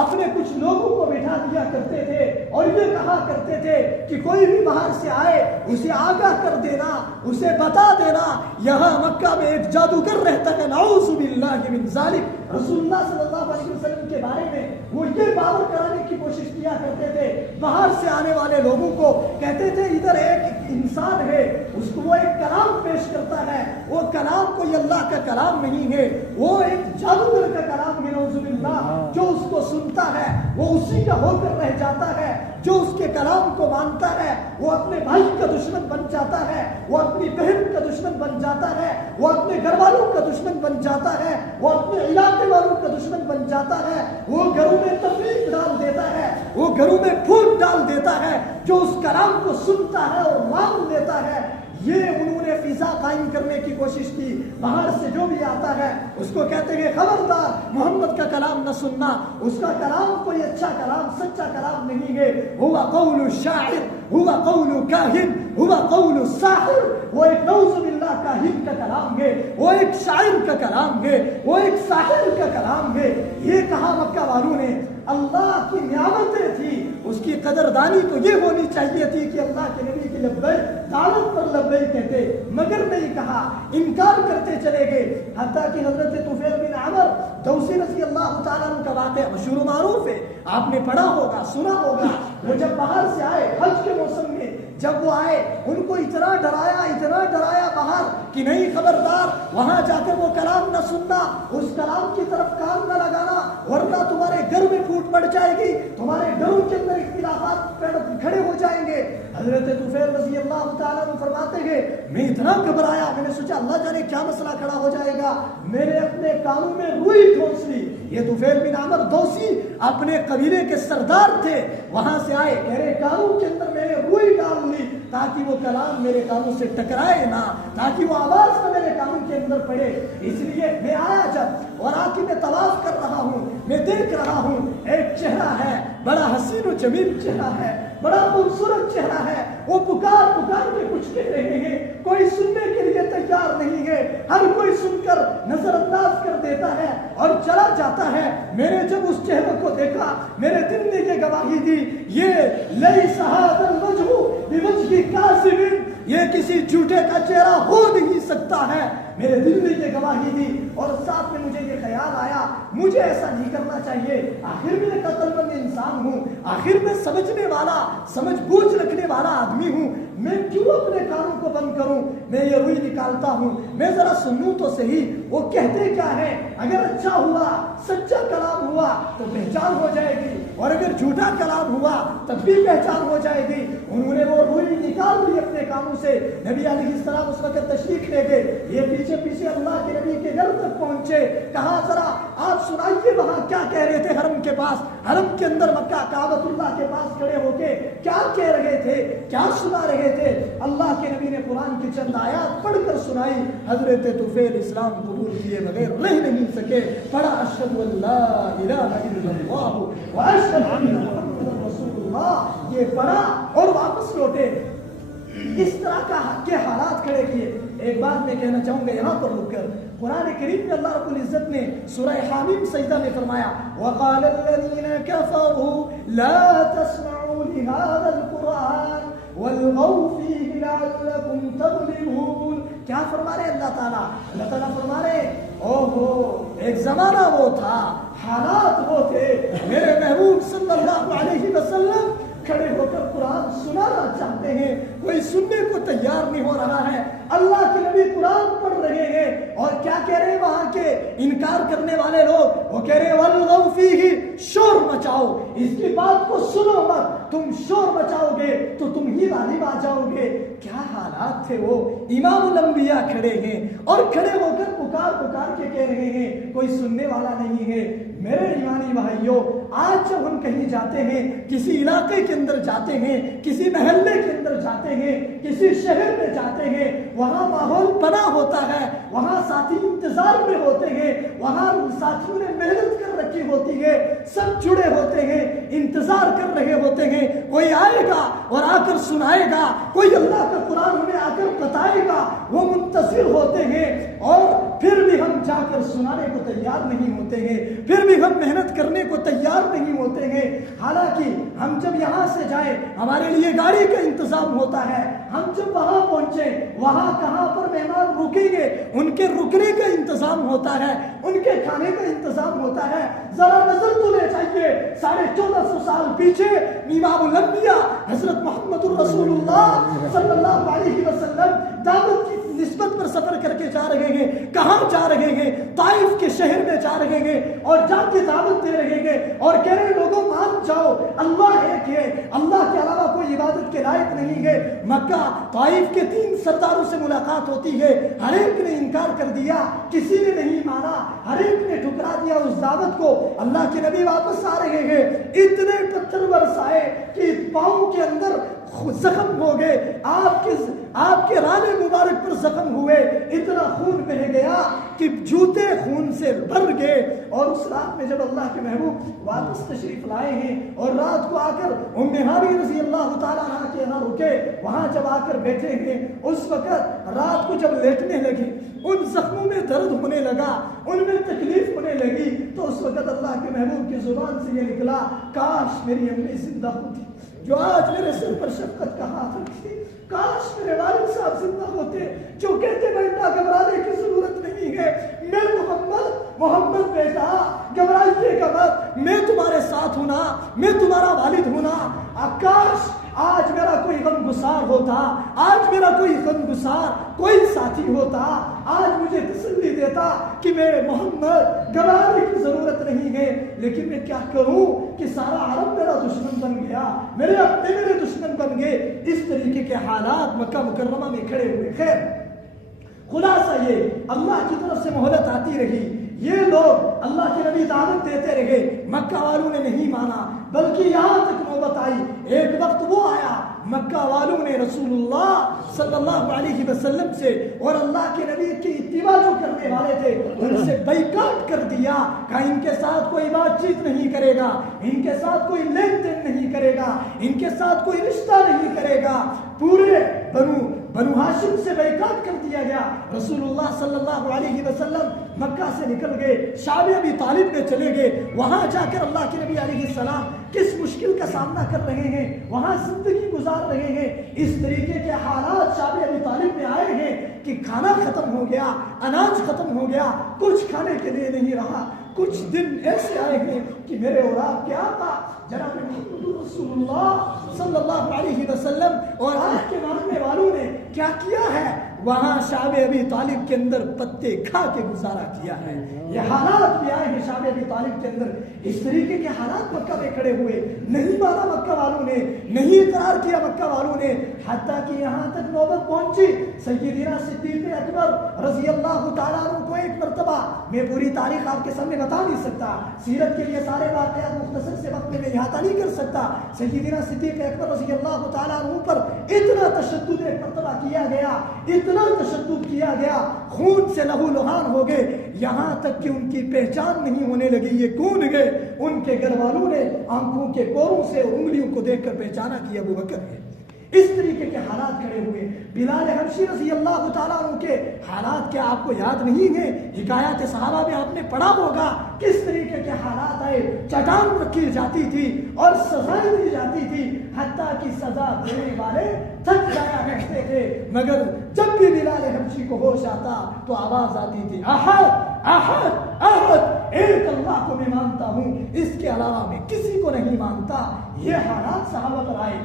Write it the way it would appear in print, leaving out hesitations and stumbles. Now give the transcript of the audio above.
اپنے کچھ لوگوں کو بٹھا دیا کرتے تھے اور یہ کہا کرتے تھے کہ کوئی بھی باہر سے آئے اسے آگاہ کر دینا، اسے بتا دینا یہاں مکہ میں ایک جادوگر رہتا ہے، نعوذ باللہ من ذالک۔ رسول اللہ صلی اللہ علیہ وسلم کے بارے میں وہ یہ باور کرانے کی کوشش کیا کرتے تھے، باہر سے آنے والے لوگوں کو کہتے تھے ادھر ایک انسان ہے، اس کو وہ ایک کلام پیش کرتا ہے، وہ کلام کوئی اللہ کا کلام نہیں ہے، وہ ایک جادوگر کا کلام ہے، نعوذ باللہ۔ جو اس کو سنتا ہے وہ اسی کا ہو کر رہ جاتا ہے، جو اس کے کلام کو مانتا ہے وہ اپنے بھائی کا دشمن بن جاتا ہے، وہ اپنی بہن کا دشمن بن جاتا ہے، وہ اپنے گھر والوں کا دشمن بن جاتا ہے، وہ اپنے علاقے والوں کا دشمن بن جاتا ہے، وہ گھروں میں تفریق ڈال دیتا ہے، وہ گھروں میں پھوٹ ڈال دیتا ہے۔ جو اس کلام کو سنتا ہے اور مان لیتا ہے، یہ انہوں نے فضا قائم کرنے کی کوشش کی۔ باہر سے جو بھی آتا ہے اس کو کہتے ہیں خبردار محمد کا کلام نہ سننا، اس کا کلام کوئی اچھا کلام، سچا کلام نہیں ہے، ہوا قول الشاعر، ہوا قول کاہن، ہوا قول الساحر۔ وہ ایک نعوذ باللہ کاہن کا کلام ہے، وہ ایک شاعر کا کلام ہے، وہ ایک ساحر کا کلام ہے۔ یہ کہا مکہ والوں نے۔ اللہ کی نعمتیں تھی، اس کی قدردانی تو یہ ہونی چاہیے تھی کہ اللہ کے نبی کی لبیک دعوت پر لبیک کہتے، مگر نہیں کہا، انکار کرتے چلے گئے۔ حتیٰ کہ حضرت طفیل بن عمر دوسی رضی اللہ تعالیٰ عنہ کا واقعہ مشہور و معروف ہے، آپ نے پڑھا ہوگا، سنا ہوگا۔ وہ جب باہر سے آئے حج کے موسم میں، جب وہ آئے ان کو اتنا ڈرایا باہر کہ نہیں خبردار وہاں جا کر وہ کلام نہ سننا، اس کلام کی طرف کام نہ لگانا، ورنہ تمہارے گھر میں پھوٹ پڑ جائے گی، تمہارے گھروں کے اندر اختلافات کھڑے ہو جائیں گے۔ حضرت طفیل رضی اللہ تعالیٰ عنہ فرماتے ہیں میں اتنا گھبرایا، میں نے سوچا اللہ جانے کیا مسئلہ کھڑا ہو جائے گا، میں نے اپنے کانوں میں روئی ٹھونس لی۔ یہ طفیل بن عمر دوسی اپنے قبیلے کے سردار تھے، وہاں سے آئے، کہہ رہے کانوں کے اندر میں نے روئی ڈال لی تاکہ وہ کلام میرے کانوں سے ٹکرائے نہ، تاکہ وہ آواز نہ میرے کانوں کے اندر پڑے۔ اس لیے میں آیا جب اور آ کے میں طواف کر رہا ہوں، میں دیکھ رہا ہوں ایک چہرہ ہے، بڑا حسین و جمیل چہرہ ہے، بڑا خوبصورت چہرہ ہے، وہ پکار کے کچھ کہہ رہے ہیں، کوئی سننے کے لیے تیار نہیں ہے، ہر کوئی سن کر نظر انداز کر دیتا ہے اور چلا جاتا ہے۔ میں نے جب اس چہرے کو دیکھا، میرے دل نے یہ گواہی دی، یہ لیس ھذا الوجہ بوجہ کاذب، یہ کسی جھوٹے کا چہرہ ہو نہیں سکتا ہے۔ میرے دل نے یہ گواہی دی اور ساتھ میں مجھے یہ خیال آیا مجھے ایسا نہیں کرنا چاہیے، آخر میں ایک عقل مند انسان ہوں، آخر میں سمجھنے والا، سمجھ بوجھ رکھنے والا آدمی ہوں، میں کیوں اپنے کانوں کو بند کروں؟ میں یہ روئی نکالتا ہوں، میں ذرا سنوں تو صحیح وہ کہتے کیا ہے، اگر اچھا ہوا، سچا کلام ہوا تو پہچان ہو جائے گی، اور اگر جھوٹا کلام ہوا تب بھی پہچان ہو جائے گی۔ انہوں نے وہ روئی نکال لی اپنے کانوں سے۔ نبی علیہ السلام اس وقت تشریف لے گئے، یہ پیچھے اللہ کے نبی کے گھر تک پہنچے، کہا ذرا آپ سنائیے وہاں کیا کہہ رہے تھے، حرم کے پاس، حرم کے اندر مکہ کعبۃ اللہ کے پاس کھڑے ہو کے کیا کہہ رہے تھے، کیا سنا رہے تھے۔ اللہ کے نبی نے قرآن کی چند آیات پڑھ کر سنائی۔ حضرت طفیل اسلام قبول کیے بغیر رہ نہیں سکے، پڑھا اشہد ان لا الہ الا اللہ واشہد ان محمد رسول اللہ، یہ پڑھا اور واپس لوٹے۔ اس طرح کے حالات کھڑے کیے۔ ایک بات میں کہنا چاہوں گا یہاں پر رک کر، قرآن کریم میں اللہ رب العزت نے سورہ حامیم سجدہ میں فرمایا وَقَالَ الَّذِينَ كَفَرُوا لَا تَسْمَعُوا لِهَذَا الْقُرْآنِ وَالْغَوْا فِيهِ لَعَلَّكُمْ تَغْلِبُونَ۔ کیا فرما رہے اللہ تعالیٰ؟ اللہ تعالیٰ فرما رہے اوہو ایک زمانہ وہ تھا، حالات وہ تھے، میرے محبوب صلی اللہ علیہ وسلم کھڑے ہو کر قرآن سنانا چاہتے ہیں، کوئی سننے کو تیار نہیں ہو رہا ہے۔ اللہ کے نبی قرآن پڑھ رہے ہیں اور کیا کہہ رہے ہیں وہاں کے انکار کرنے والے لوگ؟ وہ کہہ رہے ہیں وَالْغَوْا فِيهِ، شور مچاؤ، اس کی بات کو سنو مت، تم شور مچاؤ گے تو تم ہی غالب آ جاؤ گے۔ کیا حالات تھے وہ؟ امام الانبیاء کھڑے ہیں اور کھڑے ہو کر پکار کے کہہ رہے ہیں کوئی سننے والا نہیں ہے۔ میرے ایمانی بھائیوں، آج جب ہم کہیں جاتے ہیں، کسی علاقے کے اندر جاتے ہیں، کسی محلے کے اندر جاتے ہیں، کسی شہر میں جاتے ہیں، وہاں ماحول بنا ہوتا ہے، وہاں ساتھی انتظار میں ہوتے ہیں، وہاں ساتھیوں نے محنت کر رکھی ہوتی ہے، سب جڑے ہوتے ہیں، انتظار کر رہے ہوتے ہیں، کوئی آئے گا اور آ کر سنائے گا، کوئی اللہ کا قرآن ہمیں آ کر بتائے گا، وہ منتظر ہوتے ہیں، اور پھر بھی ہم جا کر سنانے کو تیار نہیں ہوتے ہیں، پھر بھی ہم محنت کرنے کو تیار نہیں حالانکہ ہم جب یہاں سے جائیں ہمارے لیے گاڑی کا انتظام ہوتا ہے، ہم جب وہاں پہنچیں وہاں کہاں پر مہمان رکیں گے ان کے رکنے کا انتظام ہوتا ہے، ان کے کھانے کا انتظام ہوتا ہے۔ ذرا نظر تو لے جائیے 1450 سال پیچھے امام الانبیاء حضرت محمد الرسول اللہ صلی اللہ علیہ وسلم دعوت کی نسبت پر سفر کر کے جا رہے ہیں، کہاں جا رہے ہیں؟ طائف کے شہر میں جا رہے ہیں اور جا کے دعوت دے رہے ہیں اور کہہ رہے لوگوں مان جاؤ اللہ ایک ہے، اللہ کے علاوہ کوئی عبادت کے لائق نہیں ہے۔ مکہ طائف کے 3 سرداروں سے ملاقات ہوتی ہے، ہر ایک نے انکار کر دیا، کسی نے نہیں مانا، ہر ایک نے ٹھکرا دیا اس دعوت کو۔ اللہ کے نبی واپس آ رہے ہیں، اتنے پتھر برسائے کہ پاؤں کے اندر زخم ہو گئے، آپ کے رانے مبارک پر زخم ہوئے، اتنا خون بہہ گیا کہ جوتے خون سے بھر گئے۔ اور اس رات میں جب اللہ کے محبوب واپس تشریف لائے ہیں اور رات کو آ کر ام ہانی رضی اللہ تعالیٰ عنہ کے یہاں رکے، وہاں جب آ کر بیٹھے ہیں، اس وقت رات کو جب لیٹنے لگے ان زخموں میں درد ہونے لگا، ان میں تکلیف ہونے لگی، تو اس وقت اللہ کے محبوب کی زبان سے یہ نکلا، کاش میری امی زندہ ہوتی جو آج میرے سر پر شفقت کا ہاتھ رکھتی، کاش میرے والد صاحب زندہ ہوتے جو کہتے بیٹا گھبرانے کی ضرورت نہیں ہے، میں محمد بیٹا گھبرائیے گا مت، میں تمہارے ساتھ ہوں نا، میں تمہارا والد ہوں نا۔ کاش آج میرا کوئی غم گسار ہوتا، آج میرا کوئی غم گسار کوئی ساتھی ہوتا، آج مجھے تسلی دیتا کہ میرے محمد گھبرانے کی ضرورت نہیں ہے، لیکن میں کیا کروں کہ سارا عرب میرا دشمن بن گیا، میرے اپنے میرے دشمن بن گئے۔ اس طریقے کے حالات مکہ مکرمہ میں کھڑے ہوئے۔ خیر خلاصہ یہ اللہ کی طرف سے مہلت آتی رہی، یہ لوگ اللہ کے نبی دعوت دیتے رہے، مکہ والوں نے نہیں مانا، بلکہ یہاں تک نوبت آئی، ایک وقت وہ آیا مکہ والوں نے رسول اللہ صلی اللہ علیہ وسلم سے اور اللہ کے نبی کی اتباع جو کرنے والے تھے ان سے بائیکاٹ کر دیا، کہ ان کے ساتھ کوئی بات چیت نہیں کرے گا، ان کے ساتھ کوئی لین دین نہیں کرے گا، ان کے ساتھ کوئی رشتہ نہیں کرے گا۔ پورے بنو ہاشم سے بائیکاٹ کر دیا گیا۔ رسول اللہ صلی اللہ علیہ وسلم مکہ سے نکل گئے، شعب ابی طالب میں چلے گئے، وہاں جا کر اللہ کے نبی علیہ السلام کس مشکل کا سامنا کر رہے ہیں، وہاں زندگی گزار رہے ہیں۔ اس طریقے کے حالات شعب ابی طالب میں آئے ہیں کہ کھانا ختم ہو گیا، اناج ختم ہو گیا، کچھ کھانے کے لیے نہیں رہا۔ کچھ دن ایسے آئے ہیں کہ میرے اور آپ کے آقا جناب محمد رسول اللہ صلی اللہ علیہ وسلم اور آپ کے ماننے والوں نے کیا کیا ہے، وہاں شعب ابی طالب کے اندر پتے کھا کے گزارا کیا ہے۔ یہ حالات بھی آئے ہیں شعب ابی طالب کے اندر۔ اس طریقے کے حالات مکہ میں کھڑے ہوئے، نہیں مانا مکہ والوں نے، نہیں اقرار کیا مکہ والوں نے، حتیٰ کہ یہاں تک نوبت پہنچی سیدنا صدیق اکبر رضی اللہ تعالیٰ عنہ کو ایک مرتبہ، میں پوری تاریخ آپ کے سامنے بتا نہیں سکتا، سیرت کے لیے سارے واقعات مختصر سے وقت میں احاطہ نہیں کر سکتا، سیدنا صدیق اکبر رضی اللہ تعالیٰ عنہ پر اتنا تشدد ایک مرتبہ کیا گیا، اتنا تشدد کیا گیا، خون سے لہو لہان ہو گئے، یہاں تک کہ ان کی پہچان نہیں ہونے لگی یہ کون گئے۔ ان کے گھر والوں نے آنکھوں کے کوروں سے اور انگلیوں کو دیکھ کر پہچانا کہ ابو بکر ہے۔ اس طریقے کے حالات کھڑے ہوئے۔ بلال حبشی رضی اللہ تعالیٰ عنہ کے حالات کیا آپ کو یاد نہیں ہیں؟ حکایات صحابہ میں آپ نے پڑھا ہوگا کس طریقے کے حالات آئے، چٹان رکھی جاتی تھی اور سزائیں دی جاتی تھی، حتیٰ کہ سزا دینے والے تھک جایا کرتے تھے، مگر جب بھی بلال حبشی کو ہوش آتا تو آواز آتی تھی، احد احد احد، ایک اللہ کو میں مانتا ہوں، اس کے علاوہ میں کسی کو نہیں مانتا۔ یہ حالات صحابہ پر آئے۔